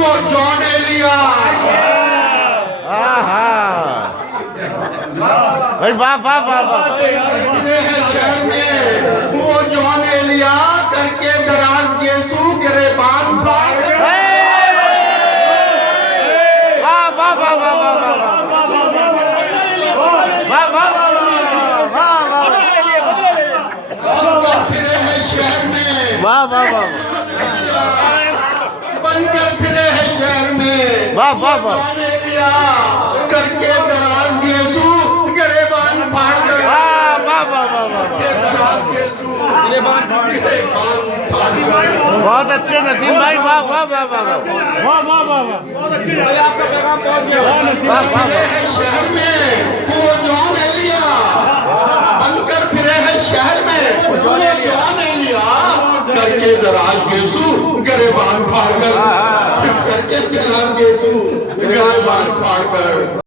वो जॉन एलिया। भाई वाह वाह वाह वाह। शहर में वो जॉन एलिया करके दराज यीशु गिरेबान फाड़ वाह वाह वाह वाह वाह वाह वाह वाह फिरे हैं शहर में, वाह वाह वाह बनकर फिरे हैं शहर में, वाह वाह वाह जॉन एलिया करके दराज यीशु गिरेबान फाड़ कर वाह वाह वाह वाह। दराज यीशु गिरेबान फाड़ बहुत अच्छे नसीम भाई, वाह वाह वाह वाह वाह वाह वाह वाह वाह, बहुत अच्छी आपका पैगाम पहुंच गया। वाह नसीम वाह वाह वाह। शहर में वो जॉन एलिया बनकर फिरे हैं शहर में, वो जॉन एलिया करके दराज यीशु गिरेबान फाड़ कर करके दराज यीशु गिरेबान फाड़ कर